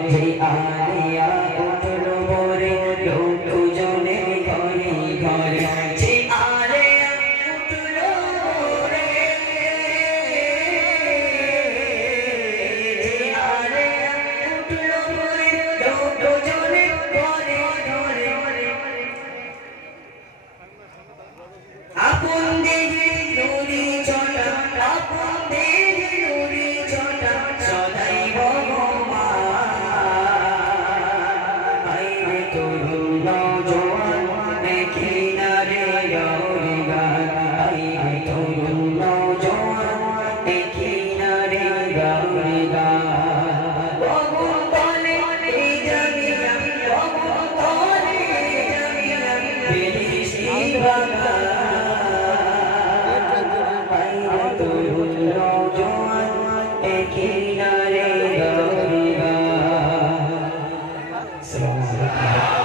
मुझे आने Yeah.